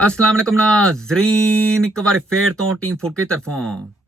अस्सलाम वालेकुम नाज़रीन, एक बार फिर तो टीम फुट की तरफों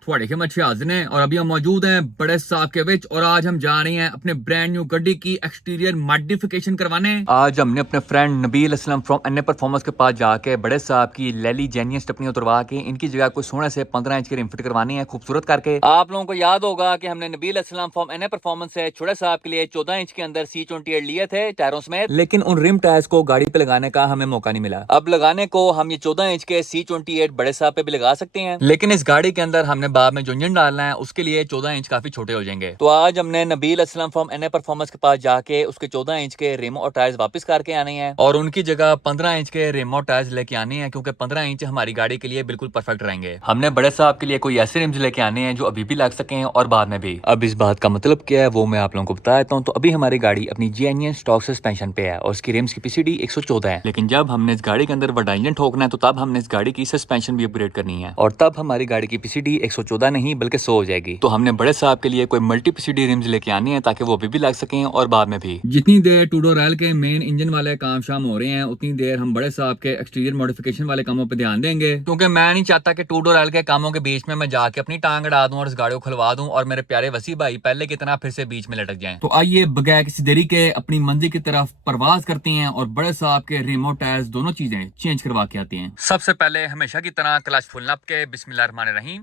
थोड़े के अच्छे हाजिर हैं और अभी हम मौजूद हैं बड़े साहब के विच और आज हम जा रहे हैं अपने ब्रांड न्यू गड्डी की एक्सटीरियर मॉडिफिकेशन करवाने। आज हमने अपने friend Nabeel Aslam from NA performance के पास जाके बड़े साहब की लैली जेन्युइन स्टेपनी उतरवा के इनकी जगह कोई सोने से 15 इंच की रिम फिट करवानी है खूबसूरत करके। आप लोगों को याद होगा कि हमने Nabeel Aslam from NA performance से छोटे साहब के लिए 14 इंच के अंदर C28 लिए थे टायरों समेत, लेकिन उन रिम टायर्स को गाड़ी पे लगाने का हमें मौका नहीं मिला। अब लगाने को हम ये 14 इंच के C28 बड़े साहब पे भी लगा सकते हैं, लेकिन इस गाड़ी के अंदर हमने बाद में जो इंजन डालना है उसके लिए 14 इंच काफी छोटे हो जाएंगे। तो आज हमने Nabeel Aslam from NA performance के पास जाके उसके 14 इंच के रिम और टायर्स वापस करके आने हैं और उनकी जगह 15 इंच के रिम और टायर्स लेके आने हैं, क्योंकि 15 इंच हमारी गाड़ी के लिए बिल्कुल परफेक्ट रहेंगे। हमने बड़े साहब के लिए कोई ऐसे रिम्स लेके आने हैं जो अभी भी लग सके और बाद में भी। अब इस बात का मतलब क्या है वो मैं आप लोगों को बता देता हूँ। तो अभी हमारी गाड़ी अपनी जेन्युइन स्टॉक सस्पेंशन पे है और उसकी रिम्स की पीसीडी 114 है, लेकिन जब हमने इस गाड़ी के अंदर बड़ा इंजन ठोकना है तो तब हमने इस गाड़ी की सस्पेंशन भी अपग्रेड करनी है और तब हमारी गाड़ी की पीसीडी 114 नहीं बल्कि 100 हो जाएगी। तो हमने बड़े साहब के लिए कोई मल्टी पीसीडी रिम्स लेके आने हैं ताकि वो अभी भी लग सकें और बाद में भी। जितनी देर टू डोर एल के मेन इंजन वाले काम शाम हो रहे हैं उतनी देर हम बड़े साहब के एक्सटीरियर मॉडिफिकेशन वाले कामों पे ध्यान देंगे, क्योंकि मैं नहीं चाहता कि टू डोर एल के कामों के बीच में मैं जाके अपनी टांग अड़ा दूं और इस गाड़ी को खुलवा दूं और मेरे प्यारे वसी भाई पहले की तरह फिर से बीच में लटक जाएं। तो आइए बगैर किसी देरी के अपनी मंजिल की तरफ परवाज करते हैं और बड़े साहब के रिमोट टायर्स दोनों चीजें चेंज करवा के आते हैं। सबसे पहले हमेशा की तरह क्लच फुल नप के बिस्मिल्लाहिर्रहमानिर्रहीम,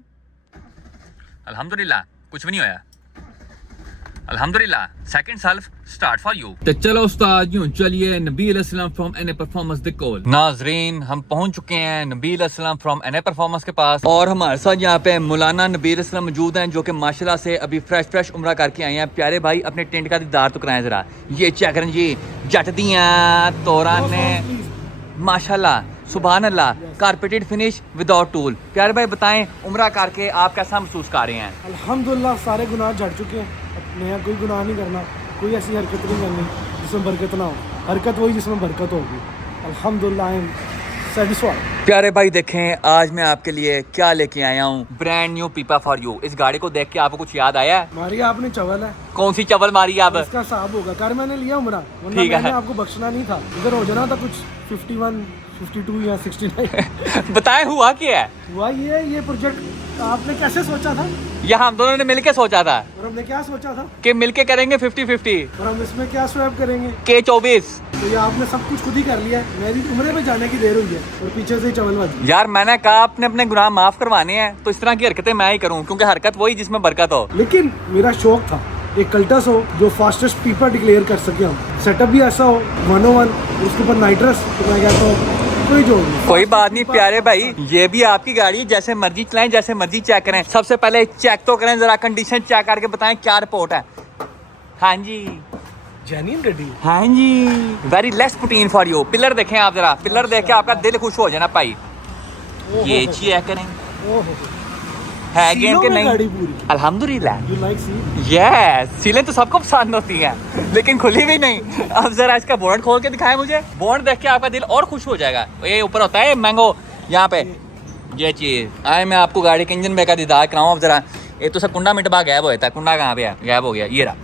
अल्हम्दुलिल्लाह कुछ भी नहीं होया, अल्हम्दुलिल्लाह second self start for you. तो चलो उस्ताद यूं चलिए Nabeel Aslam from NA performance the call. नाजरीन हम पहुंच चुके हैं Nabeel Aslam from NA performance के पास और हमारे साथ यहाँ पे मौलाना नबील असलम मौजूद हैं जो कि माशाल्लाह से अभी फ्रेश उम्रा करके आए हैं। प्यारे भाई अपने टेंट का दीदार तो कराएं जरा। ये चेक करें जी, जट दियां तोरा ने माशाल्लाह सुभान अल्लाह, कारपेटेड फिनिश विदाउट टूल। प्यारे भाई बताएं उम्रा करके आप कैसा महसूस कर रहे हैं? अल्हम्दुलिल्लाह सारे गुनाह झड़ चुके हैं। अपने यहाँ कोई गुनाह नहीं करना, कोई ऐसी हरकत नहीं करनी जिसमें बरकत ना हो। हरकत वही जिसमें बरकत होगी। अल्हम्दुलिल्लाह आई एम सैटिस्फाइड। प्यारे भाई देखें आज मैं आपके लिए क्या लेके आया हूँ, ब्रांड न्यू पीपा फॉर यू। इस गाड़ी को देख के आपको कुछ याद आया? मारी आपने चवल है। कौन सी चवल मारी आप? इसका साहब होगा कार मैंने लिया उम्रा, वरना ठीक है, मैंने आपको बख्शना नहीं था। इधर हो जाना था कुछ 51 52 या 69। बताए हुआ क्या है? हुआ ये प्रोजेक्ट आपने कैसे सोचा था? यह हम दोनों ने मिलके सोचा था और हमने क्या सोचा था कि मिलके करेंगे 50-50 और हम इसमें क्या स्वैप करेंगे K24। तो ये आपने सब कुछ खुद ही कर लिया। मेरी उम्रे में जाने की देर हुई है और पीछे से चवल बाजी। यार मैंने कहा आपने अपने गुनाह माफ करवाने हैं तो इस तरह की हरकतें मैं ही करूं, क्योंकि हरकत वही जिसमें बरकत हो। लेकिन मेरा शौक था एक कल्टस हो जो फास्टेस्ट पीपा डिक्लेयर कर सके। हम सेटअप भी ऐसा हो 101, उसके ऊपर नाइट्रस। तो मैं कहता हूँ कोई बात नहीं प्यारे भाई, ये भी आपकी गाड़ी है, जैसे मर्जी चलाएं जैसे मर्जी चेक करें। सबसे पहले चेक तो करें जरा, कंडीशन चेक करके बताएं क्या रिपोर्ट है। हाँ जी जेन्युइन गड्डी। हाँ जी very less protein for you. Pillar देखें आप जरा, पिलर देख के आपका दिल खुश हो जाना भाई। ये चेक करें है गेम के नहीं? अल्हम्दुलिल्लाह। यस सीलें तो सबको पसंद होती हैं लेकिन खुली भी नहीं। अब जरा इसका बोनट खोल के दिखाएं मुझे। बोनट देख के आपका दिल और खुश हो जाएगा। ये ऊपर होता है मैंगो यहाँ पे ये चीज। आए मैं आपको गाड़ी के इंजन में का दीदार कराऊँ। अब जरा ये तो सब कुंडा मिट बा गैब होता है। कुंडा कहाँ पे है? गैब हो गया। ये रहा।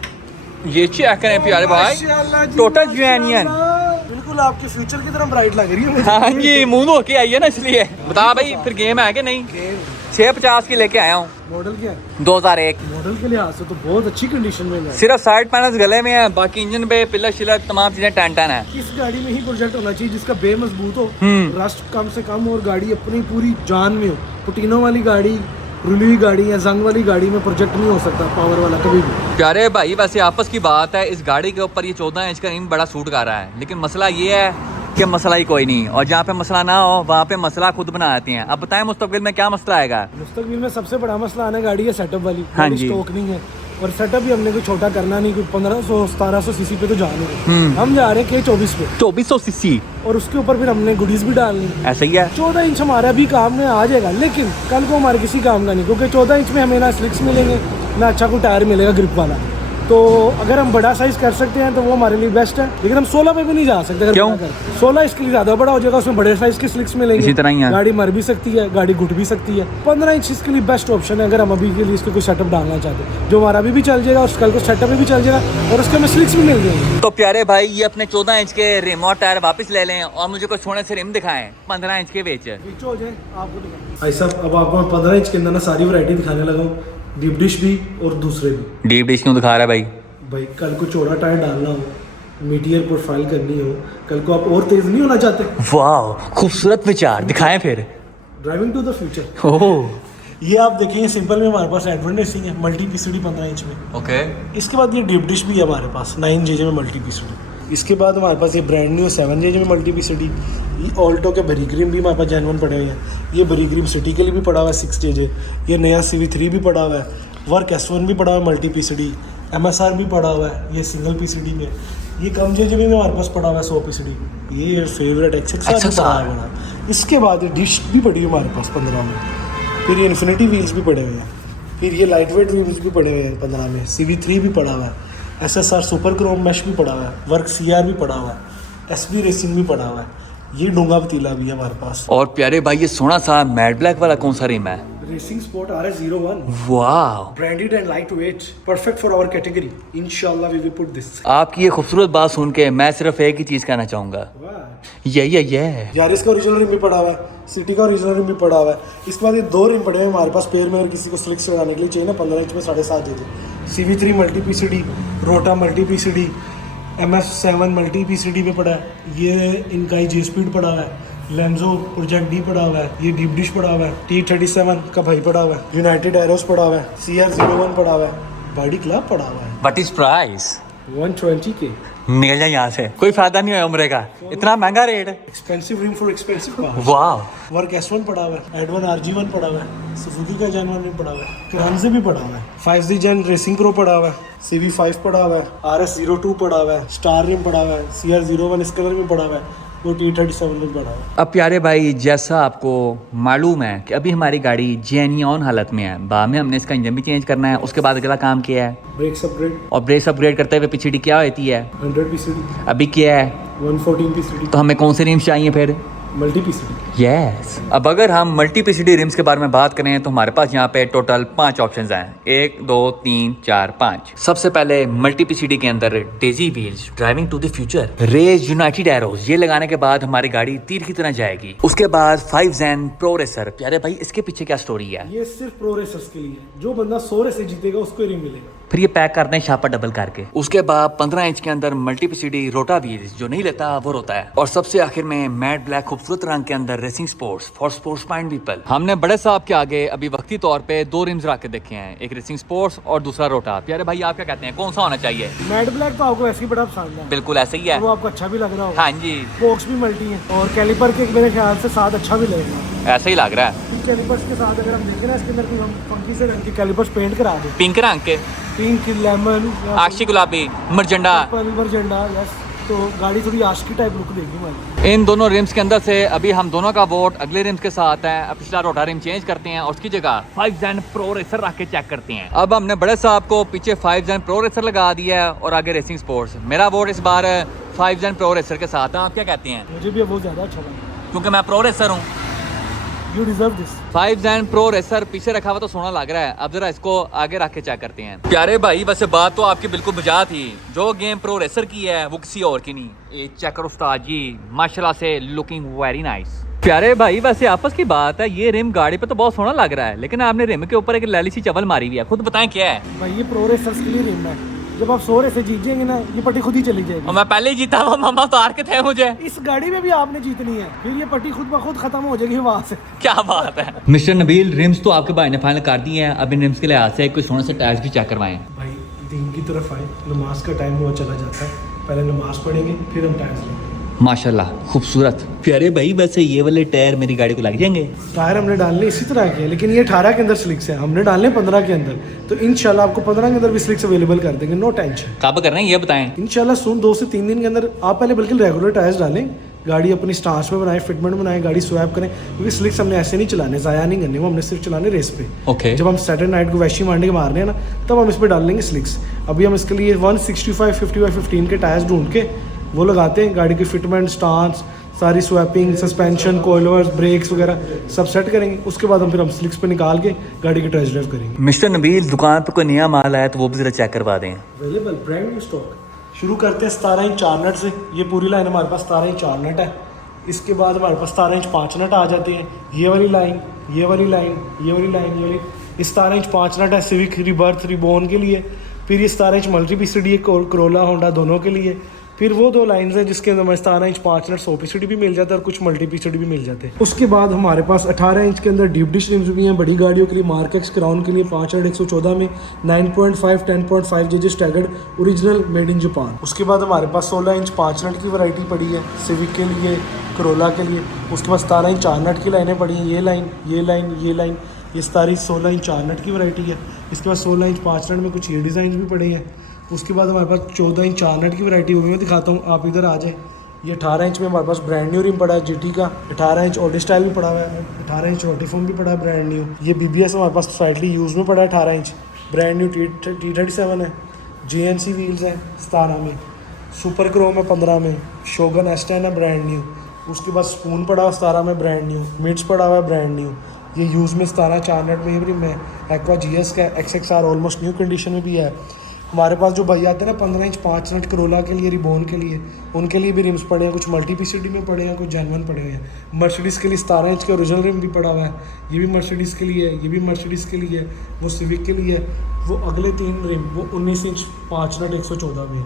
ये चेक करें प्यारे भाई, टोटल जेन्युइन बिल्कुल आपके फ्यूचर की तरह ब्राइट लग रही है। हाँ जी मुंह धो के आई है ना इसलिए। बता भाई फिर गेम है कि नहीं? 650 की लेके आया हूँ। मॉडल क्या है? 2001। मॉडल के लिहाज से तो बहुत अच्छी कंडीशन में है। सिर्फ साइड पैनल्स गले में है, बाकी इंजन पे पिलर शिलर तमाम चीजें टन है। इस गाड़ी में ही प्रोजेक्ट होना चाहिए जिसका बे मजबूत हो, रस्ट कम से कम और गाड़ी अपनी पूरी जान में हो। पुटीनो वाली गाड़ी, रुली हुई गाड़ी या जंग वाली गाड़ी में प्रोजेक्ट नहीं हो सकता पावर वाला कभी भी। प्यारे भाई वैसे आपस की बात है, इस गाड़ी के ऊपर ये 14 इंच का रिम बड़ा सूट कर रहा है, लेकिन मसला ये है कि मसला ही कोई नहीं, और जहाँ पे मसला ना हो वहाँ पे मसला खुद बना आते हैं। अब बताएं मुस्तकबिल में क्या मसला आएगा? मुस्तकबिल में सबसे बड़ा मसला आने गाड़ी है सेटअप वाली। हाँ जी। स्टॉक नहीं है और सेटअप भी हमने कोई छोटा करना नहीं, कोई 1500-1700 सीसी पे तो जा नहीं। हम जा रहे हैं K24 पे 2400 सीसी और उसके ऊपर फिर हमने गुडीज भी डालनी। ऐसा ही है। 14 इंच हमारा भी काम में आ जाएगा, लेकिन कल को हमारे किसी काम का नहीं, क्योंकि 14 इंच में हमें ना स्लिक्स मिलेंगे ना अच्छा कोई टायर मिलेगा ग्रिप वाला। तो अगर हम बड़ा साइज कर सकते हैं तो वो हमारे लिए बेस्ट है, लेकिन हम 16 पे भी नहीं जा सकते। अगर क्यों? 16 इसके लिए ज्यादा बड़ा हो जाएगा, उसमें बड़े साइज के स्लिक्स मिलेंगे, इसी तरह ही है। गाड़ी मर भी सकती है, गाड़ी घुट भी सकती है। 15 इंच इसके लिए बेस्ट ऑप्शन है अगर हम अभी के लिए इसको कोई सेटअप डालना चाहते हैं, जो हमारा अभी भी चल जाएगा और कल को सेटअप में भी चल जाएगा और उसके हमें स्लिक्स भी मिल जाएंगे। तो प्यारे भाई ये अपने 14 इंच के रिम और टायर वापस ले लें और मुझे कुछ सोने से रिम दिखाएं 15 इंच के बेच। हो जाए आपको भाई साहब, अब आपको मैं 15 इंच के अंदर ना सारी वैरायटी दिखाने लगा हूँ, डीप डिश भी और दूसरे भी। डीप डिश क्यों दिखा रहा है भाई? भाई कल को चौड़ा टायर डालना हो, मीटियर प्रोफाइल करनी हो, कल को आप और तेज नहीं होना चाहते, वाह खूबसूरत विचार, दिखाएं फिर। Driving to the future. Oh ये आप देखिए सिंपल में हमारे पास एडवांस रेसिंग है, मल्टी पीसीडी 15 इंच में। ओके। इसके बाद ये डीप डिश भी है हमारे पास 9JJ में मल्टी पीसीडी। इसके बाद हमारे पास ये ब्रांड न्यू 7JJ में मल्टी पीसीडी। ये ऑल्टो के बरीग्रीम भी हमारे पास जेन्युइन पड़े हुए हैं, ये बरीग्रीम सिटी के लिए भी पड़ा हुआ है 6JJ। ये नया CV3 भी पड़ा हुआ है, वर्क S1 भी पड़ा हुआ है मल्टी पीसीडी, MSR भी पड़ा हुआ है ये सिंगल पीसीडी में। ये कम JJ में हमारे पास पड़ा हुआ है 100 पीसीडी, ये फेवरेट XXR भी पड़ा हुआ है। इसके बाद ये डिश भी पड़ी है हमारे पास 15 में। फिर ये इन्फिनिटी व्हील्स भी पड़े हुए हैं, फिर ये लाइट वेट व्हील्स भी पड़े हुए हैं 15 में। CV3 भी पड़ा हुआ है, SSR सुपर क्रोम मैश भी पड़ा हुआ है, वर्क CR भी पड़ा हुआ है, SB रेसिंग भी पड़ा हुआ है, ये डूंगा पतीला भी है हमारे पास। और प्यारे भाई ये सोना सा मैट ब्लैक वाला कौन सा रिम है? रेसिंग स्पोर्ट RS01, वाह branded and light weight, perfect for our category. इंशाल्लाह वी विल पुट दिस। आपकी ये खूबसूरत बात सुन के मैं सिर्फ एक ही चीज कहना चाहूंगा, ये यारिस का ओरिजिनल रिम भी पड़ा हुआ है, सिटी का ओरिजिनल रिम भी पड़ा हुआ है। इसके बाद ये 2 रिम पड़े हुए हैं हमारे पास पेयर में, अगर किसी को स्लिक्स लगाने के लिए चाहिए ना 15 इंच में 7.5 JJ। CV3 मल्टी पीसीडी, रोटा multi PCD, MF7 multi PCD में पड़ा है, ये इनका ही G स्पीड पड़ा हुआ है, लेंजो प्रोजेक्ट D पड़ा हुआ है, ये डीप डिश पड़ा हुआ है, T37 का भाई पड़ा हुआ है, यूनाइटेड एरोस पड़ा हुआ है, CR01 पड़ा हुआ है, बॉडी क्लब पड़ा हुआ है। What is price? 120K। निकल जाए यहाँ से, कोई फायदा नहीं है उम्र का, इतना महंगा rate. Expensive rim for expensive car. वाह। वर्क S1 पड़ा हुआ है, एडवन RG1 पड़ा हुआ है, सुजुकी का जेन 1 भी पड़ा हुआ है, क्रांजे भी पड़ा हुआ है, 5G जेन रेसिंग प्रो पड़ा हुआ है, CV5 पड़ा हुआ है, RS02 पड़ा हुआ है, स्टार रिम पड़ा हुआ है, CR01 इस कलर में पड़ा हुआ है, वो T37 में पड़ा हुआ है। अब प्यारे भाई जैसा आपको मालूम है कि अभी हमारी गाड़ी जेन्युइन हालत में है, बाद में हमने इसका इंजन भी चेंज करना है, उसके बाद अगला काम क्या है? Brakes upgrade. और ब्रेक्स अपग्रेड करते हुए पीछे क्या होती है? 100 पीसीडी। अभी क्या है? 114 पीसीडी। तो हमें कौन से रिम्स चाहिए फिर? Multi PCD. यस। अब अगर हम मल्टी पीसीडी रिम्स के बारे में बात करें तो हमारे पास यहाँ पे टोटल 5 ऑप्शंस हैं, 1 2 3 4 5। सबसे पहले मल्टी पीसीडी के अंदर daisy wheels, driving to the future, Rays United Arrows, ये लगाने के बाद हमारी गाड़ी तीर की तरह जाएगी। उसके बाद 5 Zen प्रो रेसर। प्यारे भाई इसके पीछे क्या स्टोरी है? ये सिर्फ प्रो रेसर्स के लिए है, जो बंदा 100 रेस जीतेगा उसको रिम मिलेगा। फिर ये पैक करते हैं शापर डबल करके। उसके बाद 15 इंच के अंदर मल्टी पीसीडी रोटा व्हील्स, जो नहीं लेता वो रोता है। और सबसे आखिर में मैट ब्लैक खूबसूरत रंग के अंदर racing sports for sports mind people. हमने बड़े साहब के आगे अभी वक्ती तौर पे 2 रिम्स रख के देखे हैं, एक रेसिंग स्पोर्ट्स और दूसरा रोटा। प्यारे भाई आप क्या कहते हैं, कौन सा होना चाहिए? मैट ब्लैक तो आपको ऐसे ही बड़ा पसंद है। बिल्कुल ऐसे ही है, वो आपको अच्छा भी लग रहा होगा। हाँ जी, बॉक्स भी मल्टी है और कैलिपर के मेरे ख्याल से साथ अच्छा भी लगेगा। ऐसा ही लग रहा है। कैलिपर्स के साथ अगर हम देखें ना, इसके अंदर कोई हम फंकी से रंग के कैलिपर्स पेंट करा दे, पिंक रंग के, पिंक, लेमन, आशी गुलाबी, मरजंडा, पर्पल, झंडा, यस, तो गाड़ी थोड़ी आशिकी टाइप लुक देगी हमारी। इन दोनों रिम्स के अंदर से अभी हम दोनों का वोट अगले रिम्स के साथ है। अब पिछला रोटा रिम चेंज करते हैं और उसकी जगह 5 Zen प्रो रेसर रख के चेक करते हैं। अब हमने बड़े साहब को पीछे 5 Zen प्रो रेसर लगा दिया है और आगे रेसिंग स्पोर्ट्स। मेरा वोट इस बार 5 Zen प्रो रेसर के साथ है। आप क्या कहते हैं? मुझे भी बहुत ज़्यादा अच्छा लगा, क्योंकि मैं प्रो रेसर हूँ। You deserve this. 5 Zen pro racer पीछे रखा हुआ तो सोना लग रहा है। अब जरा इसको आगे रख के चेक करते हैं। प्यारे भाई वैसे बात तो आपकी बिल्कुल बजा थी, जो गेम प्रो रेसर की है वो किसी और की नहीं। ये चेक करो उस्ताद जी, माशाल्लाह से लुकिंग वेरी नाइस। प्यारे भाई वैसे आपस की बात है, ये रिम गाड़ी पे तो बहुत सोना लग रहा है, लेकिन आपने रिम के ऊपर एक लैली सी चवल मारी हुई है, खुद बताएं क्या है? भाई ये प्रो रेसर्स के लिए रिम है, जब आप 100 रेस जीत जाएंगे ना, ये पट्टी खुद ही चली जाएगी। और मैं पहले ही जीता हुआ, मामा उतार के थे मुझे। इस गाड़ी में भी आपने जीतनी है, फिर ये पट्टी खुद ब खुद खत्म हो जाएगी वहाँ से। क्या बात है। मिस्टर नबील, रिम्स तो आपके भाई ने फाइनल कर दिए हैं, अब इन रिम्स के लिहाज से कोई सोने से टायर्स भी चेक करवाएं। भाई दिन की तरफ आए, नमाज का टाइम हुआ चला जाता है, पहले नमाज पढ़ेंगे फिर हम टायर्स लेंगे। माशाल्लाह खूबसूरत। प्यारे भाई वैसे ये वाले टायर मेरी गाड़ी को लग जाएंगे? टायर हमने डालने इसी तरह के हैं, लेकिन ये 18 के अंदर स्लिक्स है, हमने डालने 15 के अंदर, तो इंशाल्लाह आपको 15 के अंदर भी स्लिक्स अवेलेबल कर देंगे, नो टेंशन। कब कर रहे हैं ये बताएं? इंशाल्लाह सून 2 से 3 दिन के अंदर। आप पहले बिल्कुल रेगुलर टायर्स डालें, गाड़ी अपनी स्टांस में बनाए, फिटमेंट बनाए, गाड़ी स्वैप करें, क्योंकि स्लिक्स हमने ऐसे नहीं चलाने, ज़ाया नहीं करने, वो हमने सिर्फ चलाने रेस पे। ओके। जब हम सैटरडे नाइट को वैशी मारने के मारने हैं ना, तब हम इस पर डाल लेंगे स्लिक्स। अभी हम इसके लिए 165 50/15 के टायर्स ढूंढ के वो लगाते हैं, गाड़ी की फिटमेंट, स्टांस, सारी स्वैपिंग, सस्पेंशन, कोइलवर्स, ब्रेक्स वगैरह सब सेट करेंगे। उसके बाद हम स्लिक्स पे निकाल के गाड़ी की टेस्ट ड्राइव करेंगे। मिस्टर नबील, दुकान पर कोई नया माल आया तो वो भी जरा चेक करवा दें। Available brand new stock. शुरू करते हैं 17 इंच 4 नट से। ये पूरी लाइन हमारे पास 17 इंच 4 नट है। इसके बाद हमारे पास 17 इंच 5 नट आ जाते हैं। ये वाली लाइन, ये वाली लाइन, ये वाली लाइन, ये वाली, इस 17 इंच 5 नट है सिविक, रिबर्थ, रिबोन के लिए। फिर ये 17 इंच मल्टी पीसीडी है करोला होंडा दोनों के लिए। फिर वो 2 लाइन्स हैं जिसके अंदर हमें 17 इंच 5 नट 100 पीसीडी भी मिल जाता है और कुछ मल्टी पीसीडी भी मिल जाते हैं। उसके बाद हमारे पास 18 इंच के अंदर डीप डिश रिम्स भी हैं बड़ी गाड़ियों के लिए, मार्क एक्स क्राउन के लिए 5 नट 114 में 9.5 10.5 JJ staggered original made in Japan. उसके बाद हमारे पास 16 इंच 5 नट की वैरायटी पड़ी है सिविक के लिए, करोला के लिए। उसके बाद 17 इंच 4 नट की लाइनें पड़ी हैं, ये लाइन, ये लाइन, ये लाइन, ये सारी 16 इंच 4 नट की वैरायटी है। इसके बाद 16 इंच 5 नट में कुछ ये डिज़ाइन भी पड़े हैं। उसके बाद हमारे पास 14 इंच 4 नट की वैरायटी हुई, मैं दिखाता हूँ, आप इधर आ जाए। ये 18 इंच में हमारे पास ब्रांड न्यू रिम पड़ा है जीटी का, 18 इंच ऑडी स्टाइल भी पड़ा हुआ है, 18 इंच रोटीफोम भी पड़ा है ब्रांड न्यू। ये बीबीएस हमारे पास स्लाइटली यूज़ में पड़ा है 18 इंच, ब्रांड न्यू T37 है। JNC व्हील्स हैं 17 में, सुपर क्रोम है 15 में, शोगन S10 है ब्रांड न्यू। उसके बाद स्पून पड़ा हुआ 17 में ब्रांड न्यू, मिड्स पड़ा हुआ है ब्रांड न्यू। ये यूज़ में 17 4 नट में रिम है। एक्वा GS का XXR ऑलमोस्ट न्यू कंडीशन में भी है। हमारे पास जो भाई आते हैं ना 15 इंच 5 नट करोला के लिए, रिबोन के लिए, उनके लिए भी रिम्स पड़े हैं, कुछ मल्टी पीसीडी में पड़े हैं, कुछ जेनवन पड़े हुए हैं। मर्सिडीज़ के लिए 17 इंच का ओरिजिनल रिम भी पड़ा हुआ है, ये भी मर्सिडीज़ के लिए है, ये भी मर्सिडीज़ के लिए है, वो सिविक के लिए है। वो अगले 3 रिम वो 19 इंच 5 नट 114 में।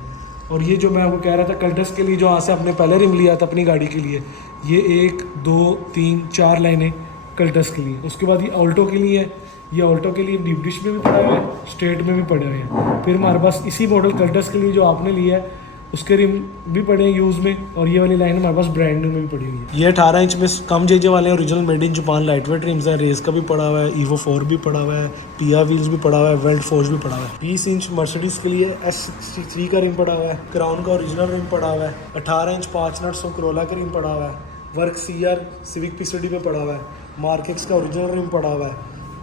और ये जो मैं आपको कह रहा था कल्टस के लिए, जो यहाँ से आपने पहले रिम लिया था अपनी गाड़ी के लिए, ये 1 2 3 4 लाइनें कल्टस के लिए। उसके बाद ये ऑल्टो के लिए है, ये ऑल्टो के लिए डीप डिश में भी पड़ा हुआ है, स्ट्रेट में भी पड़े हुए हैं। फिर हमारे पास इसी मॉडल कल्टस के लिए जो आपने लिया है उसके रिम भी पड़े हैं यूज़ में, और ये वाली लाइन हमारे पास ब्रांड न्यू में भी पड़ी हुई है। ये 18 इंच में कम जेजे वाले original made in Japan light weight RIMS हैं। रेस का भी पड़ा हुआ है, ईवो 4 भी पड़ा हुआ है, पिया व्हील्स भी पड़ा हुआ है, वेल्ट फोर्स भी पड़ा हुआ है। 20 इंच मर्सिडीज़ के लिए S63 का रिम पड़ा हुआ है, क्राउन का ओरिजिनल रिम पड़ा हुआ है, 18 इंच 5 नट 100 करोला का रिम पड़ा हुआ है, वर्क CR सिविक पीसीडी में पड़ा हुआ है, मार्क एक्स का ओरिजिनल रिम पड़ा हुआ है,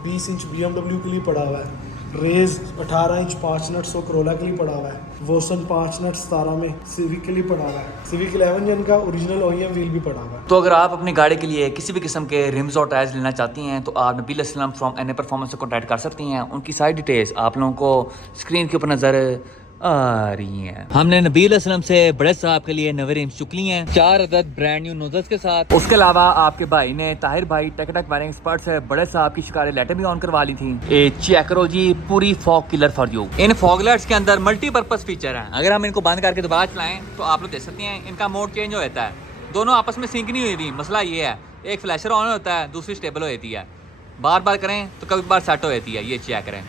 20 इंच BMW के लिए पड़ा हुआ है, रेज 18 इंच 5 नट 100 करोला के लिए पड़ा हुआ है, वोसन 5 नट 17 में सिविक के लिए पड़ा हुआ है, सिविक 11 जन का ओरिजिनल OEM व्हील भी पड़ा हुआ है। तो अगर आप अपनी गाड़ी के लिए किसी भी किस्म के रिम्स और टायर्स लेना चाहती हैं तो आप Nabeel Aslam from NA performance से कॉन्टैक्ट कर सकती हैं। उनकी सारी डिटेल्स आप लोगों को स्क्रीन के ऊपर नजर आ रही हैं। हमने नबील असलम से बड़े साहब के लिए नवे रिम्स चुक ली हैं 4 अदद ब्रांड न्यू नोजल्स के साथ। उसके अलावा आपके भाई ने ताहिर भाई टेक वायरिंग एक्सपर्ट से बड़े साहब की शिकायत लेटर भी ऑन करवा ली थी। ए चेक करो जी, पूरी fog killer for you. In fog lights के अंदर मल्टीपर्पज फीचर है। अगर हम इनको बंद करके दोबारा चलाएं तो आप लोग देख सकते हैं इनका मोड चेंज हो जाता है। दोनों आपस में सिंक नहीं हुई थी। मसला ये है, एक फ्लैशर ऑन होता है, दूसरी स्टेबल हो जाती है। बार बार करें तो कभी बार सेट हो जाती है। ये चेक करें,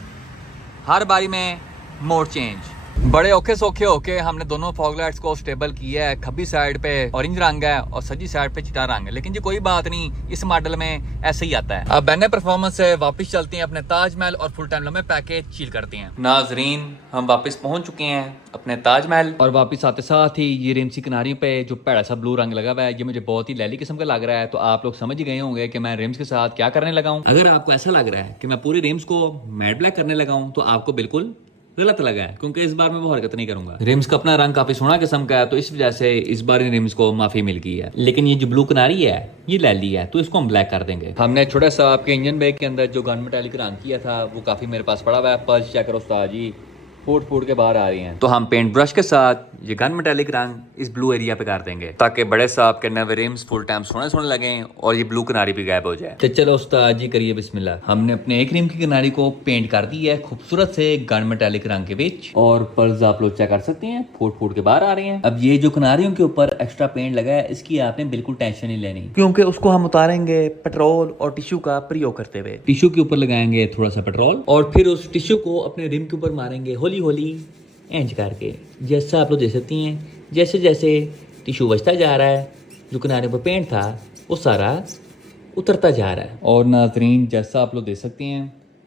हर बारी में मोड चेंज। बड़े औखे सौखे होके हमने दोनों फॉग लाइट्स को स्टेबल किया है। खब्बी साइड पे ऑरेंज रंग है और सजी साइड पे चिटा रंग है, लेकिन जी कोई बात नहीं, इस मॉडल में ऐसे ही आता है। अब NA परफॉर्मेंस से वापस चलते हैं अपने ताजमहल और फुल टाइम लम्बे पैकेज चील करते हैं। नाजरीन, हम वापस पहुंच चुके हैं अपने ताजमहल और वापस आते साथ ही ये रिम्स की किनारियों पे जो पैड़ा सा ब्लू रंग लगा हुआ है, ये मुझे बहुत ही लैली किस्म का लग रहा है। तो आप लोग समझ ही गए होंगे कि मैं रिम्स के साथ क्या करने लगा हूँ। अगर आपको ऐसा लग रहा है कि मैं पूरी रिम्स को मैट ब्लैक करने लगा हूँ तो आपको बिल्कुल गलत लगा है, क्योंकि इस बार मैं वो हरकत नहीं करूंगा। रिम्स का अपना रंग काफी सोना किस्म का है, तो इस वजह से इस बार इन रिम्स को माफी मिल गई है। लेकिन ये जो ब्लू किनारी है ये लैली है, तो इसको हम ब्लैक कर देंगे। हमने छोटा सा आपके इंजन बैग के अंदर जो गन मेटालिक रंग किया था वो काफी मेरे पास पड़ा हुआ है। पल्स चेक करो उस्ताद जी, फूट के बाहर आ रही हैं। तो हम पेंट ब्रश के साथ ये गन मेटालिक रंग इस ब्लू एरिया पे कर देंगे ताकि बड़े साहब के नवे रिम्स फुल टाइम सोने लगें और ये ब्लू किनारी भी गायब हो जाए। तो चलो उस्ताद जी करिए बिस्मिल्लाह। हमने अपने एक रिम की किनारी को पेंट कर दी है खूबसूरत से गन मेटालिक रंग के बीच, और पल्स आप लोग चेक कर सकते हैं फूट के बाहर आ रही हैं। अब ये जो किनारियों के ऊपर एक्स्ट्रा पेंट लगा है, इसकी आपने बिल्कुल टेंशन नहीं लेनी, क्योंकि उसको हम उतारेंगे पेट्रोल और टिश्यू का प्रयोग करते हुए। टिश्यू के ऊपर लगाएंगे थोड़ा सा पेट्रोल और फिर उस टिश्यू को अपने रिम के ऊपर मारेंगे हौली हौली इंच करके। जैसा आप लोग देख सकती हैं, जैसे जैसे टिश्यू बचता जा रहा है, जो किनारे पर पेंट था वो सारा उतरता जा रहा है। और नाजरीन, जैसा आप लोग देख सकती हैं,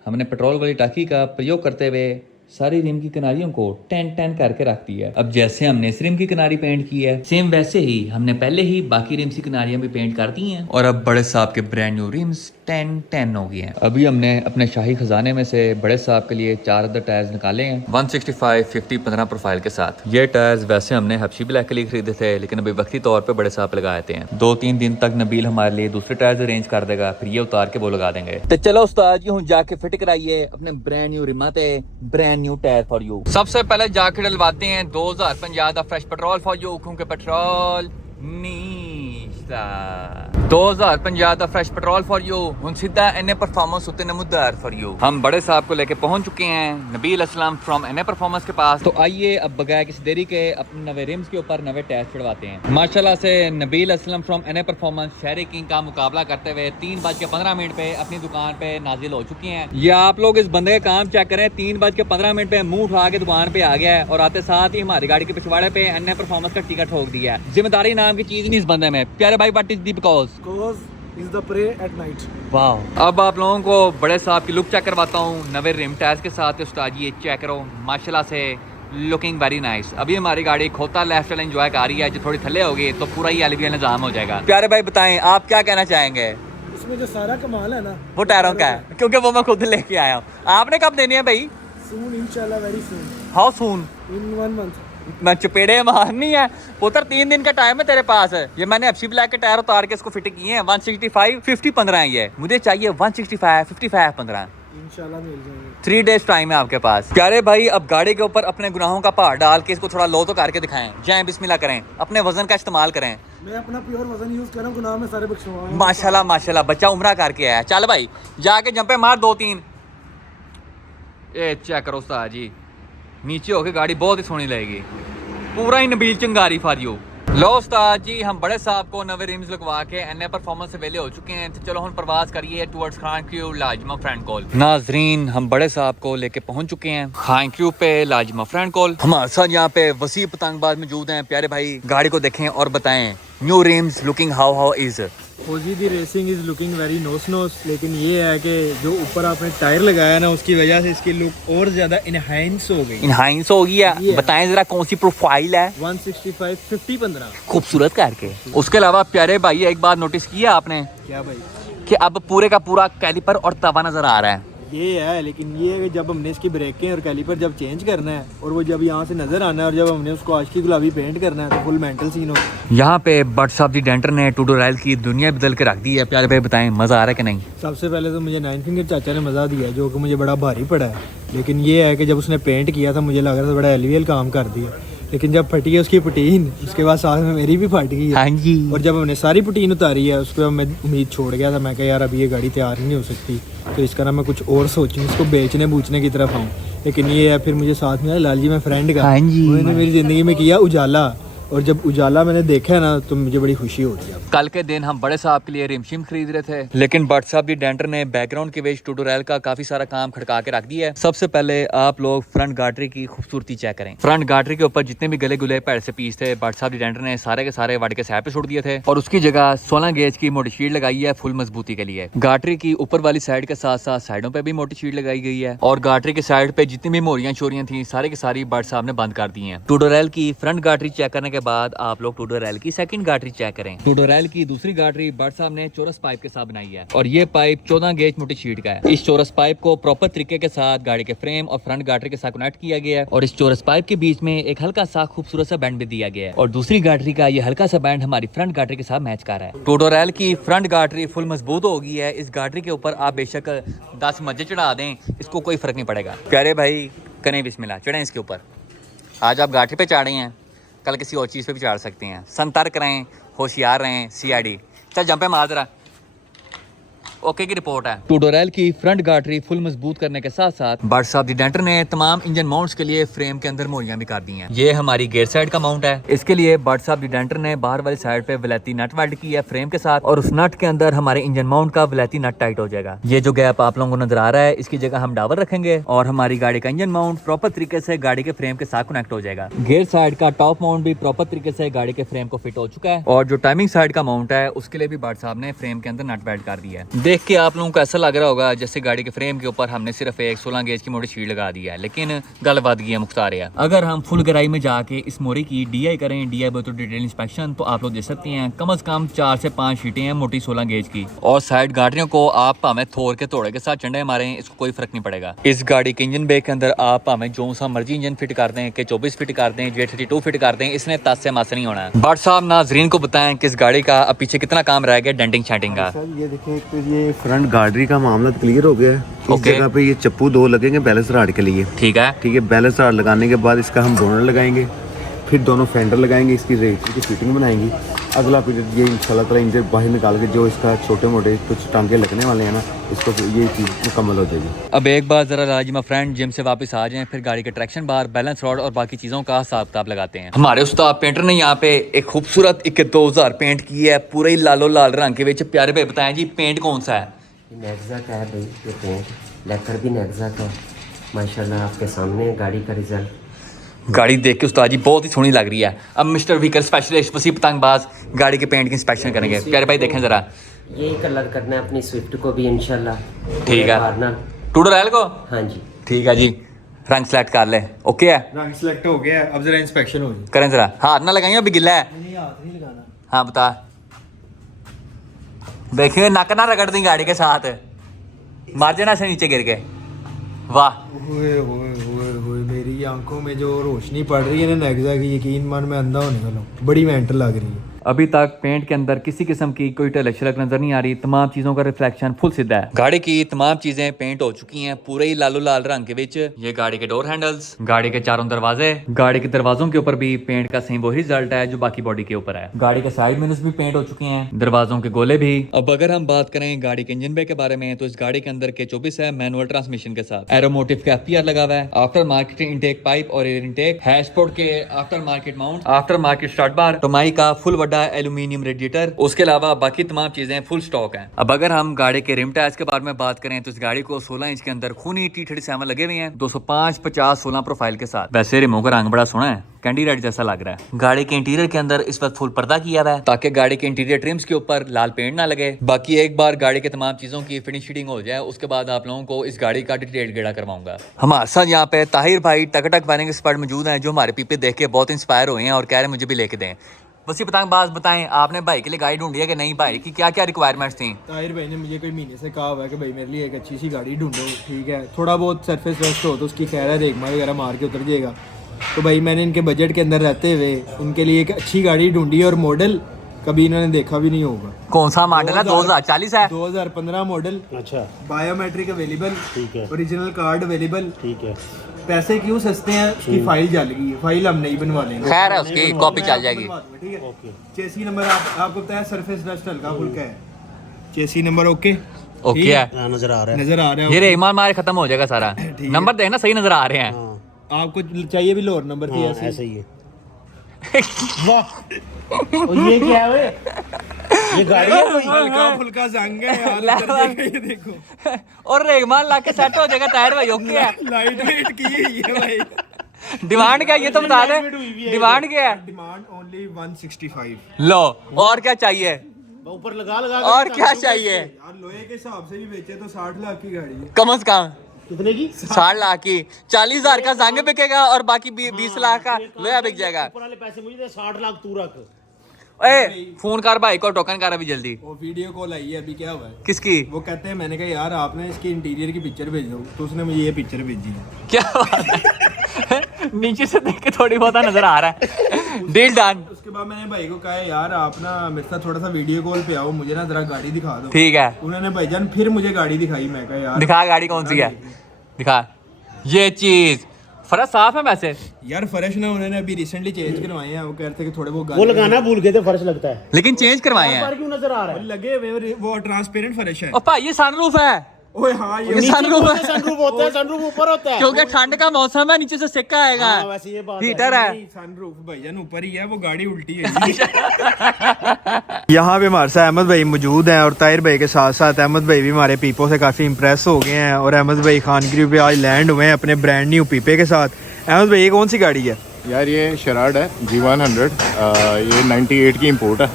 हमने पेट्रोल वाली टाकी का प्रयोग करते हुए सारी रिम की किनारियों को टेन टेन करके रखती है। अब जैसे हमने इस रिम की किनारी पेंट की है, सेम वैसे ही हमने पहले ही बाकी रिम्स की किनारियां भी पेंट कर दी हैं और अब बड़े साहब के ब्रांड न्यू रिम्स 10-10 हो गए हैं। अभी हमने अपने शाही खजाने में से बड़े साहब के लिए 4 अदर टायर्स निकाले हैं 165 50 15 प्रोफाइल के साथ। ये टायर्स वैसे हमने हबशी ब्लैक के लिए खरीदे थे, लेकिन अभी वक्ती तौर पे बड़े साहब लगाए थे। 2-3 दिन तक नबील हमारे लिए दूसरे टायर्स अरेंज कर देगा, फिर ये उतार के वो लगा देंगे। तो चलो उस्ताद जी, हूं जाके फिट कराइए अपने ब्रांड न्यू रिमा ते brand new tyre for you. सबसे पहले जाके डलवाते हैं 2050 का फ्रेश पेट्रोल फॉर यू, क्योंकि पेट्रोल नीचा 2050 का फ्रेश पेट्रोल फॉर यू हुन सीधा एनए परफॉर्मेंस होते नमूदार फॉर यू। हम बड़े साहब को लेके पहुंच चुके हैं Nabeel Aslam from NA performance के पास। तो आइए अब बगैर किसी देरी के अपने नवे रिम्स के ऊपर नवे टायर चढ़वाते हैं। माशाल्लाह से Nabeel Aslam from NA performance शहरी किंग का मुकाबला करते हुए 3:15 पे अपनी दुकान पे नाजिल हो चुकी हैं। ये आप लोग इस बंदे का काम चेक करें, 3:15 पे मुंह उठा के दुकान पे आ गया है और आते साथ ही हमारी गाड़ी के पिछवाड़े पे एनए परफॉर्मेंस का टिकट ठोक दिया है। जिम्मेदारी नाम की चीज नहीं इस बंदे में। प्यारे भाई, what is the Cause is the prey at night. वाह। अब आप लोगों को बड़े साहब की लुक चेक करवाता हूँ नवे रिम टायर्स के साथ। उस्ताद जी, ये चेक करो, माशाल्लाह से लुकिंग वेरी नाइस। अभी हमारी गाड़ी खोता लाइफस्टाइल एंजॉय कर रही है, जो थोड़ी थल्ले होगी तो पूरा ही एलवीएल निजाम हो जाएगा। प्यारे भाई बताएं, आप क्या कहना चाहेंगे? इसमें जो सारा कमाल है ना वो टायरों का है, क्योंकि वो मैं खुद लेके आया हूँ। आपने कब देनी है भाई? Soon, inshallah, very soon. How soon? In 1 month. मैं चपेड़े मारनी है पुत्र, 3 दिन का टाइम है तेरे पास। ये मैंने हबशी ब्लैक के टायर उतार के इसको फिट किए हैं 165 50 15 ही है। मुझे चाहिए 165 55 15। इंशाल्लाह मिल जाएंगे। 3 डेज टाइम है आपके पास। प्यारे भाई, अब गाड़ी के ऊपर अपने गुनाहों का भार डाल के इसको थोड़ा लो तो करके दिखाएं। जय बिस्मिल्लाह करें, अपने वजन का इस्तेमाल करें। मैं अपना प्योर वजन यूज कर रहा हूं, गुनाह में सारे बख्शवा। माशाल्लाह माशाल्लाह, बच्चा उम्रा करके आया। चल भाई जाके जंपे मार 2-3। ये चेक करो उस्ताद जी, नीचे होके गाड़ी बहुत ही सोहनी लगेगी। पूरा ही नबील चंगारी फॉर यू। लो उस्ताद जी, हम बड़े साहब को नवे रिम्स लगवा के एनए परफॉर्मेंस से वेले हो चुके हैं। तो चलो हम परवाज करिए टुवर्ड्स खान क्रू लाजमा फ्रेंड कॉल। नाजरीन, हम बड़े साहब को लेके पहुंच चुके हैं खान क्रू पे लाजमा फ्रेंड कॉल। हमारे साथ यहाँ पे वसी पतंगबाज मौजूद हैं। प्यारे भाई, गाड़ी को देखें और बताएं new rims looking how is. फौजी the racing is looking very nose nose, लेकिन ये है कि जो ऊपर आपने टायर लगाया ना उसकी वजह से इसकी लुक और ज़्यादा इनहाइंस हो गई। इनहाइंस हो गया। बताएं जरा कौन सी प्रोफाइल है? 165 50 15 खूबसूरत करके। उसके अलावा प्यारे भाई, एक बात नोटिस किया आपने क्या भाई? कि अब पूरे का पूरा कैलिपर और तवा नजर आ रहा है। ये है, लेकिन ये है कि जब हमने इसकी ब्रेकें और कैलिपर जब चेंज करना है और वो जब यहाँ से नजर आना है और जब हमने उसको आज की गुलाबी पेंट करना है तो फुल मेंटल सीन होता है। यहाँ पे बट साहब दी डेंटर ने टूडोराइल की दुनिया बदल के रख दी है। प्यारे भाई बताएं, मजा आ रहा है कि नहीं? सबसे पहले तो मुझे 9 फिंगर चाचा ने मज़ा दिया, जो कि मुझे बड़ा भारी पड़ा है। लेकिन ये है कि जब उसने पेंट किया था मुझे लग रहा था बड़ा एलवीएल काम कर दिया, लेकिन जब फटी है उसकी पुटीन, उसके बाद साथ में मेरी भी फट गई है। हाँ जी। और जब हमने सारी पुटीन उतारी है उसके बाद मैं उम्मीद छोड़ गया था। मैं कहा यार अभी ये गाड़ी तैयार नहीं हो सकती, तो इसका ना मैं कुछ और सोचूं, इसको बेचने बूचने की तरफ आऊँ। लेकिन ये है, फिर मुझे साथ में लालजी में फ्रेंड का, हाँ जी। उन्होंने मेरी ज़िंदगी में किया उजाला, और जब उजाला मैंने देखा ना तो मुझे बड़ी खुशी होती है। कल के दिन हम बड़े साहब के लिए रिमशिम खरीद रहे थे, लेकिन बट साहब दी डेंटर ने बैकग्राउंड के वेज टूडोराइल का काफी सारा काम खड़का के रख दिया है। सबसे पहले आप लोग फ्रंट गार्डरी की खूबसूरती चेक करें। फ्रंट गार्डरी के ऊपर जितने भी गले गुले पैड़ से पीस थे, बट साहब दी डेंटर ने सारे के सारे वाड़ के साइड पे छोड़ दिए थे और उसकी जगह 16 गेज की मोटी शीट लगाई है फुल मजबूती के लिए। गार्डरी की ऊपर वाली साइड के साथ साथ साइडों पे भी मोटी शीट लगाई गई है और गार्डरी के साइड पे जितनी भी मोरियां चोरियां थी सारे की सारी बट साहब ने बंद कर दी है। टूडोराइल की फ्रंट गार्डरी चेक करने के बाद आप लोग टूडोराइल की सेकंड गार्डरी चेक करें। टूडोराइल की दूसरी गार्डरी बट साहब ने चौरस पाइप के साथ बनाई है और ये पाइप 14 गेज मोटी शीट का है। इस चौरस पाइप को प्रॉपर तरीके के साथ गाड़ी के फ्रेम और फ्रंट गार्डरी के साथ कनेक्ट किया गया है और इस चौरस पाइप के बीच में एक हल्का सा खूबसूरत सा बैंड भी दिया गया है और दूसरी गार्डरी का ये हल्का सा बैंड हमारी फ्रंट गार्डरी के साथ मैच कर रहा है। टूडोराइल की फ्रंट गार्डरी फुल मजबूत हो गई है। इस गार्डरी के ऊपर आप बेशक 10 मज्जे चढ़ा दें, इसको कोई फर्क नहीं पड़ेगा। प्यारे भाई, करें बिस्मिल्लाह, चढ़ें इसके ऊपर। आज आप गाठी पे चढ़े हैं, कल किसी और चीज़ पे भी चढ़ सकते हैं। संतर्क रहें, होशियार रहें। CID चल जंपे मार जरा। ओके की रिपोर्ट है। टूडोराइल की फ्रंट गार्डरी फुल मजबूत करने के साथ साथ बट साहब दी डेंटर ने तमाम इंजन माउंट्स के लिए फ्रेम के अंदर मोरियां भी कर दी हैं। ये हमारी गेयर साइड का माउंट है। इसके लिए बट साहब दी डेंटर ने बाहर वाली साइड पे विलायती नट वेल्ड की है फ्रेम के साथ और उस नट के अंदर हमारे इंजन माउंट का विलायती नट टाइट हो जाएगा। ये जो गैप आप लोगों को नजर आ रहा है, इसकी जगह हम डावर रखेंगे और हमारी गाड़ी का इंजन माउंट प्रॉपर तरीके से गाड़ी के फ्रेम के साथ कनेक्ट हो जाएगा। गेयर साइड का टॉप माउंट भी प्रॉपर तरीके से गाड़ी के फ्रेम को फिट हो चुका है और जो टाइमिंग साइड का माउंट है उसके लिए भी बट साहब ने फ्रेम के अंदर नट वेल्ड कर दिया है। देख के आप लोगों को ऐसा लग रहा होगा जैसे गाड़ी के फ्रेम के ऊपर हमने सिर्फ एक 16 गेज की मोटी शीट लगा दी है, लेकिन गल बात है मुख्तार है। अगर हम फुल गहराई में जाके इस मोरी की DI करें, DI बोले तो डिटेल इंस्पेक्शन, तो आप लोग देख सकते हैं कम से कम 4 से 5 शीटें हैं मोटी 16 गेज की। और साइड गाड़ियों को आप भावें थोड़ के तोड़े के साथ चंडे मारें, इसको कोई फर्क नहीं पड़ेगा। इस गाड़ी के इंजन बे के अंदर आप भावें जो सा मर्जी इंजन फिट कर दें, के 24 फिट कर दें, J32 फिट कर दें, इसने तस से मस नहीं होना है। बट साहब नाजरीन को बताएं कि इस गाड़ी का अब पीछे कितना काम रह गया डेंटिंग शैंटिंग का। सर ये देखें, एक तो ये फ्रंट गार्डरी का मामला क्लियर हो गया है। इस ओके। जगह पे ये चप्पू 2 लगेंगे बैलेंस राड के लिए। ठीक है। ठीक है, बैलेंस राड लगाने के बाद इसका हम डोनर लगाएंगे, फिर दोनों फेंडर लगाएंगे, इसकी रेट की फिटिंग बनाएंगी। अगला पीरियड ये इंशाल्लाह ताला इंजन बाहर निकाल के जो इसका छोटे मोटे कुछ टांगे लगने वाले हैं ना, इसको ये चीज़ मुकम्मल हो जाएगी। अब एक बार जरा लाजिमा फ्रेंड जिम से वापस आ जाएं, फिर गाड़ी के ट्रैक्शन बार, बैलेंस रॉड और बाकी चीज़ों का हिसाब किताब लगाते हैं। हमारे उस्ताद पेंटर ने यहाँ पे एक खूबसूरत 2000 पेंट की है, पूरा ही लालो लाल रंग के विच। प्यारे भाई बताएं जी पेंट कौन सा है? नेक्सा का है भाई ये पेंट, लेकर भी नेक्सा का है। माशाल्लाह आपके सामने है गाड़ी का रिजल्ट। गाड़ी देख के उस्ताद जी बहुत ही सोहनी लग रही है। अब मिस्टर व्हीकल स्पेशलिस्ट वसी पतंगबाज गाड़ी के पेंट की इंस्पेक्शन करेंगे। प्यारे भाई देखें जरा, यही कलर करना है अपनी स्विफ्ट को भी इंशाल्लाह। ठीक है। पार्टनर टूडो रैल को हाँ जी ठीक है जी, रंग सेलेक्ट कर ले। ओके है, रंग सेलेक्ट हो गया है, अब जरा इंस्पेक्शन हो जाए। करें जरा, हाथ ना लगाएंगे अभी गिला है। नहीं, हाथ नहीं लगाना। हाँ बता, देखिए नक ना रगड़ दी गाड़ी के साथ, मार देना से नीचे गिर के। वाह ओए ओए ओए ओए, मेरी आंखों में जो रोशनी पड़ रही है ना नेक्सा की, यकीन मान मैं अंधा होने वाला हूँ। बड़ी मेंटल लग रही है। अभी तक पेंट के अंदर किसी किस्म की कोई टलक शलक नजर नहीं आ रही, तमाम चीजों का रिफ्लेक्शन फुल सीधा है। गाड़ी की तमाम चीजें पेंट हो चुकी हैं पूरे ही लालो लाल रंग के विच। ये गाड़ी के डोर हैंडल्स, गाड़ी के चारों दरवाजे, गाड़ी के दरवाजों के ऊपर भी पेंट का सेम वही रिजल्ट है जो बाकी बॉडी के ऊपर है। गाड़ी के साइड मिरर्स भी पेंट हो चुके हैं, दरवाजों के गोले भी। अब अगर हम बात करें गाड़ी के इंजन बे के बारे में, तो इस गाड़ी के अंदर के 24 है मैनुअल ट्रांसमिशन के साथ। एरोमोटिव का FPR लगा हुआ है, आफ्टर मार्केट इंटेक पाइप और एयर इंटेक, हैशपोर्ट के after market mount, after market strut bar, Tomei का फुल बड़ा एल्यूमिनियम रेडिएटर, उसके अलावा बाकी तमाम चीजें फुल स्टॉक हैं। अब अगर हम गाड़ी के रिम टायर्स के बारे में बात करें, तो इस गाड़ी को 16 इंच के अंदर खूनी T37 लगे हुए हैं, 205 50 16 प्रोफाइल के साथ। वैसे रिमों का रंग बड़ा सोहना है, कैंडी रेड जैसा लग रहा है। गाड़ी के इंटीरियर के अंदर इस वक्त फुल पर्दा किया हुआ है ताकि गाड़ी के इंटीरियर ट्रिम्स के ऊपर लाल पेंट ना लगे। बाकी एक बार गाड़ी के तमाम चीजों की फिनिशिंग हो जाए, उसके बाद आप लोगों को इस गाड़ी का डिटेल गेड़ा करवाऊंगा। हमारे साथ यहाँ पे ताहिर भाई टक वायरिंग एक्सपर्ट मौजूद हैं, जो हमारे पीपे देख के बहुत इंस्पायर हुए हैं और कह रहे हैं मुझे भी लेके दें। वसी पतंगबाज बताएं, आपने भाई के लिए गाड़ी ढूंढी है कि नहीं? भाई की क्या क्या रिक्वायरमेंट्स थी? ताहिर भाई ने मुझे कोई महीने से कहा हुआ है कि भाई मेरे लिए एक अच्छी सी गाड़ी ढूंढो। ठीक है, थोड़ा बहुत सरफेस रेस्ट हो तो उसकी खैर है, देखमा वगैरह मार के उतर जाएगा। तो भाई मैंने इनके बजट के अंदर रहते हुए उनके लिए एक अच्छी गाड़ी ढूंढी, और मॉडल कभी इन्होंने देखा भी नहीं होगा। कौन सा मॉडल है? 2040 है, 2015 मॉडल। अच्छा, बायोमेट्रिक अवेलेबल, ठीक है, ओरिजिनल कार्ड अवेलेबल। ठीक है। पैसे क्यों सस्ते हैं? उसकी फाइल जल गई है, फाइल हम नहीं बनवा लेंगे। खैर है उसकी कॉपी चल जाएगी। ठीक है, चेसी नंबर आपको पता है, सरफेस डस्ट हल्का फुल्का है। चेसी नंबर ओके ओके है, नजर आ रहा है, नजर आ रहा है। ये रेमान मारे खत्म हो जाएगा सारा। नंबर देखना सही नजर आ रहे हैं। आपको चाहिए भी लोअर नंबर थी ऐसे? ऐसा ही है। वाह, ये क्या है? ये गाड़ी है कोई? हल्का फुल्का जंग है यार, उतर जाएगा ये देखो। और रेमान ला के सेट हो जाएगा टायर भाई। ओके है, लाइट वेट की है ये भाई। डिमांड क्या है ये तो बता दे, डिमांड क्या है? Demand only 165। लो और क्या चाहिए? ऊपर लगा और क्या चाहिए? यार लोहे के हिसाब से भी बेचे तो 60 लाख की गाड़ी है। कम से कम कितने की? 60 लाख की। 40,000 का जंग बिकेगा और बाकी 20 लाख का लोहा बिक जाएगा। ऊपर वाले पैसे मुझे दे, 60 लाख तू रख। ए फोन कर भाई को, टोकन कर अभी जल्दी। वो वीडियो कॉल आई है अभी, क्या हुआ है? किसकी? वो कहते हैं, मैंने कहा यार आपने इसकी इंटीरियर की पिक्चर भेज दो, तो उसने मुझे ये पिक्चर भेजी है। क्या बात है? नीचे से देख के थोड़ी बहुत नजर आ रहा है। Deal done. उसके बाद मैंने भाई को कहा यार आप ना मेरे साथ थोड़ा सा वीडियो कॉल पे आओ, मुझे ना जरा गाड़ी दिखा दो। ठीक है, उन्होंने भाईजान फिर मुझे गाड़ी दिखाई। मैं कहा यार दिखा गाड़ी कौन सी है, दिखा। ये चीज फर्श साफ है वैसे यार, फर्श ना उन्होंने अभी रिसेंटली चेंज करवाए हैं। वो कहते हैं कि थोड़े बहुत वो लगाना भूल गए थे, फर्श लगता है। लेकिन चेंज करवाए हैं। क्यों नजर आ रहा है? लगे हुए, वो ट्रांसपेरेंट फर्श है। और भाई ये सनरूफ है। ओए हाँ, ये सनरूफ है सनरूफ होता है, सनरूफ ऊपर होता है। क्योंकि ठंड का मौसम है, नीचे से सिक्का आएगा। हाँ, वैसे ये बात हीटर है। सनरूफ भाईजान ऊपर ही है, वो गाड़ी उल्टी है। यहाँ पे हमारे साथ अहमद भाई मौजूद हैं, और ताहिर भाई के साथ साथ अहमद भाई भी हमारे पीपो से काफ़ी इंप्रेस हो गए हैं। और अहमद भाई खानगिरी पे आज लैंड हुए हैं अपने ब्रांड न्यू पीपे के साथ। अहमद भाई ये कौन सी गाड़ी है? यार ये शराड है G100, ये 98 की इंपोर्ट है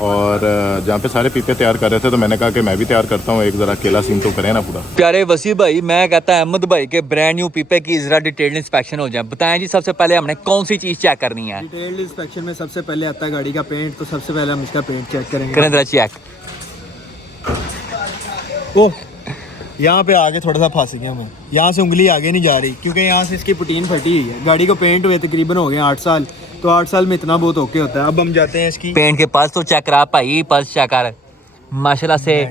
और जहाँ पे सारे पीपे तैयार कर रहे थे तो मैंने कहा कि मैं भी तैयार करता हूँ, एक ज़रा अकेला सीन तो करें ना पूरा। प्यारे वसी भाई, मैं कहता है अहमद भाई के ब्रांड न्यू पीपे की जरा डिटेल इंस्पेक्शन हो जाए। बताएं जी, सबसे पहले हमने कौन सी चीज चेक करनी है? डिटेल्ड इंस्पेक्शन में सबसे पहले आता है गाड़ी का पेंट, तो सबसे पहले हम इसका पेंट चेक करेंगे। करें जरा चेक। ओह, यहाँ पे आगे थोड़ा सा फंस गया मैं, यहाँ से उंगली आगे नहीं जा रही क्योंकि यहाँ से इसकी पुटीन फटी हुई है। गाड़ी को पेंट हुए तकरीबन हो गए 8 साल, तो 8 साल में इतना बहुत ओके होता है। अब हम जाते हैं इसकी पेंट के पल्स तो चेक करा भाई, पल्स चेक कर, माशाल्लाह से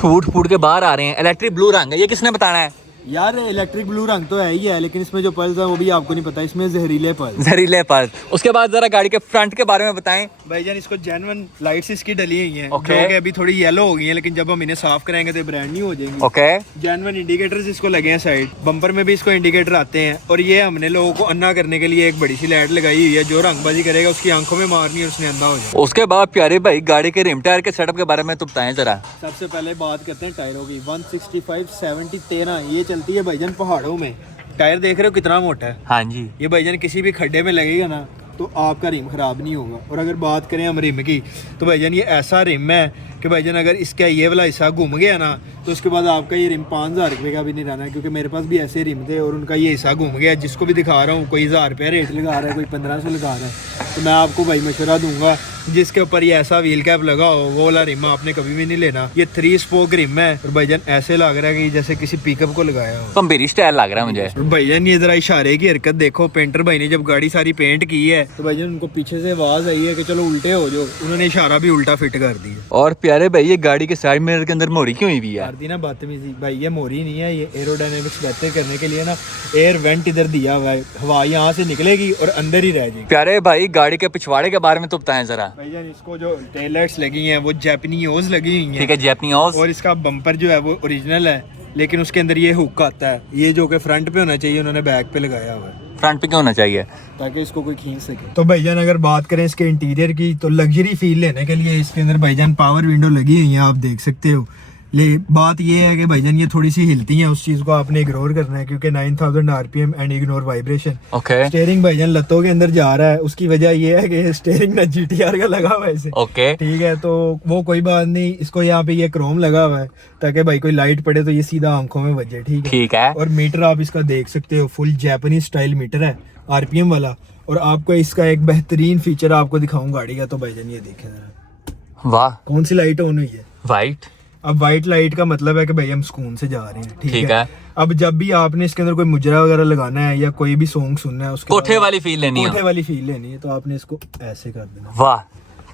फूट के बाहर आ रहे हैं। इलेक्ट्रिक ब्लू रंग है, ये किसने बताना है? यार इलेक्ट्रिक ब्लू रंग तो है ही है, लेकिन इसमें जो पल्स है वो भी आपको नहीं पता, इसमें जहरीले पल्स। जहरीले पल्स। उसके बाद जरा गाड़ी के फ्रंट के बारे में बताएं। भाईजान इसको जेन्युइन लाइट्स इसकी डली हुई हैं, Okay. जो कि अभी थोड़ी येलो हो गई हैं, लेकिन जब हम इन्हें साफ कराएंगे तो ब्रांड न्यू हो जाएंगी। ओके, जेन्युइन इंडिकेटर्स इसको लगे हैं साइड बम्पर में भी इसको इंडिकेटर आते हैं। और ये हमने लोगों को अन्ना करने के लिए एक बड़ी सी लाइट लगाई हुई है, जो रंगबाजी करेगा उसकी आंखों में मारनी है, उसने अंधा हो जाए। उसके बाद प्यारे भाई गाड़ी के रिम टायर के सेटअप के बारे में तो बताएं जरा। सबसे पहले बात करते हैं टायरों की। 165 70 13 ये चलती है भाईजान पहाड़ों में। टायर देख रहे हो कितना मोटा है? हाँ जी। ये भाईजान किसी भी खड्डे में लगेगा ना तो आपका रिम खराब नहीं होगा। और अगर बात करें हम रिम की, तो भाईजान ये ऐसा रिम है कि भाईजान अगर इसका ये वाला हिस्सा घूम गया ना तो उसके बाद आपका ये रिम 5000 रुपये का भी नहीं रहना है। क्योंकि मेरे पास भी ऐसे रिम थे और उनका ये हिस्सा घूम गया। जिसको भी दिखा रहा हूँ, कोई 1000 रुपया रेट लगा रहा है, कोई 1500 लगा रहा है, तो मैं आपको भाई मशवरा दूंगा जिसके ऊपर ये ऐसा व्हील कैप लगा हो वो वाला रिम आपने कभी भी नहीं लेना। ये 3 स्पोक रिम है और भाईजान ऐसे लग रहा है कि जैसे किसी पिकअप को लगाया हो। गंभीर स्टाइल लग रहा है मुझे। और भाईजान ये जरा इशारे की हरकत देखो। पेंटर भाई ने जब गाड़ी सारी पेंट की है तो भाईजान उनको पीछे से आवाज आई है कि चलो उल्टे हो जाओ, उन्होंने इशारा भी उल्टा फिट कर दिया। और प्यारे भाई ये गाड़ी के साइड मिरर के अंदर मोड़ी क्यों हुई है? कर दी ना बदतमीजी भाई, ये मोरी नहीं है, ये एरोडायनेमिक्स बेहतर करने के लिए ना एयर वेंट इधर दिया हुआ है, हवा यहाँ से निकलेगी और अंदर ही रह जाएगी। प्यारे भाई गाड़ी के पिछवाड़े के बारे में तो बताएं जरा। भाईजान इसको जो टेल लाइट्स लगी हैं वो जापानीज लगी हुई हैं, ठीक है, जैपनीज। और इसका बम्पर जो है वो ओरिजिनल है, लेकिन उसके अंदर ये हुक आता है, ये जो कि फ्रंट पे होना चाहिए उन्होंने बैक पे लगाया हुआ है, फ्रंट पे क्यों होना चाहिए? ताकि इसको कोई खींच सके। तो भाईजान अगर बात करें इसके इंटीरियर की, तो लग्जरी फील लेने के लिए इसके अंदर भाईजान पावर विंडो लगी हुई है, आप देख सकते हो। ले बात ये है कि भाईजान ये थोड़ी सी हिलती हैं, उस चीज़ को आपने इग्नोर करना है क्योंकि 9000 RPM and ignore vibration. Okay steering भाईजान लत्तों के अंदर जा रहा है, उसकी वजह ये है कि स्टीयरिंग ना GTR का लगा हुआ है इसे। ओके, ठीक है, तो वो कोई बात नहीं, इसको यहाँ पे ये क्रोम लगा हुआ है ताकि भाई कोई लाइट पड़े तो ये सीधा आंखों में बजे। ठीक है, ठीक है। और मीटर आप इसका देख सकते हो, फुल जापानीज स्टाइल मीटर है, RPM वाला। और आपको इसका एक बेहतरीन फीचर आपको दिखाऊं गाड़ी का, तो भाईजान ये देखें जरा। वाह, कौन सी लाइट ऑन हुई है? वाइट। अब वाइट लाइट का मतलब है कि भाई हम सुकून से जा रहे हैं। ठीक है। अब जब भी आपने इसके अंदर कोई मुजरा वगैरह लगाना है या कोई भी सॉन्ग सुनना है, उसके कोठे बाद- वाली फील लेनी कोठे है। वाली फील लेनी है, तो आपने इसको ऐसे कर देना। वाह,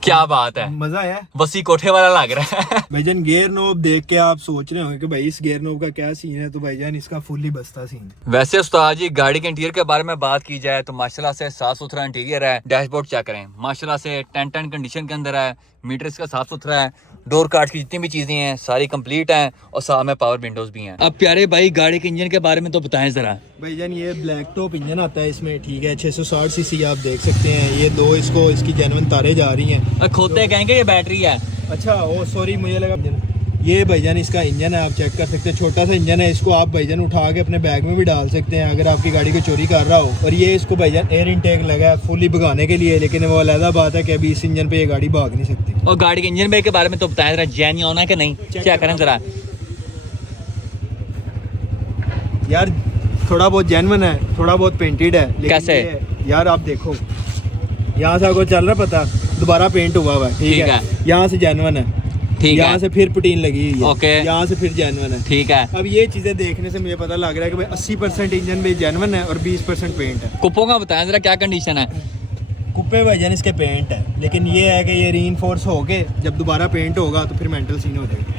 क्या बात है, मजा आया बसी कोठे वाला लग रहा है। भाईजान। गेयर नोब देख के आप सोच रहे होंगे कि भाई इस गेयर नोब का क्या सीन है, तो भाईजान इसका फुल्ली बस्ता सीन है। वैसे उस्ताद जी गाड़ी के इंटीरियर के बारे में बात की जाए तो माशाल्लाह से साफ सुथरा इंटीरियर है। डैशबोर्ड चेक करें, माशाल्लाह से 10 कंडीशन के अंदर है। मीटर इसका साफ सुथरा है। डोर कार्ड की जितनी भी चीजें हैं सारी कंप्लीट हैं और साथ में पावर विंडोज भी हैं। अब प्यारे भाई गाड़ी के इंजन के बारे में तो बताएं जरा। भाईजान ये ब्लैक टॉप इंजन आता है इसमें, ठीक है, 660 सीसी आप देख सकते हैं। ये दो इसको इसकी जेन्युइन तारें जा रही हैं। खोदते कहेंगे ये बैटरी है। अच्छा, ओ सॉरी, मुझे लगा ये भाईजान इसका इंजन है, आप चेक कर सकते हैं। छोटा सा इंजन है, इसको आप भाईजान उठा के अपने बैग में भी डाल सकते हैं अगर आपकी गाड़ी को चोरी कर रहा हो। और ये इसको भाईजान एयर इनटेक लगा है फुली भगाने के लिए, लेकिन वो अलग बात है कि अभी इस इंजन पे ये गाड़ी भाग नहीं सकती। और गाड़ी के इंजन पे के बारे में तो बताएं जरा, जेन्युइन है कि नहीं, चेक करें जरा। यार थोड़ा बहुत जेन्युइन है, थोड़ा बहुत पेंटेड है, लेकिन कैसे? यार आप देखो, यहाँ से आपको चल रहा पता, दोबारा पेंट हुआ हुआ है, ठीक है, यहाँ से जेन्युइन है, ठीक यहाँ है, से फिर पुटीन लगी हुई है, ओके, यहाँ से फिर जेन्युइन है, ठीक है। अब ये चीजें देखने से मुझे पता लग रहा है कि भाई 80% इंजन में जेन्युइन है और 20% पेंट है। कुप्पों का बताएं जरा, क्या कंडीशन है? कुप्पे भाईजान इसके पेंट है, लेकिन ये है कि ये रीइंफोर्स हो के जब दोबारा पेंट होगा तो फिर मेंटल सीन हो जाएगा।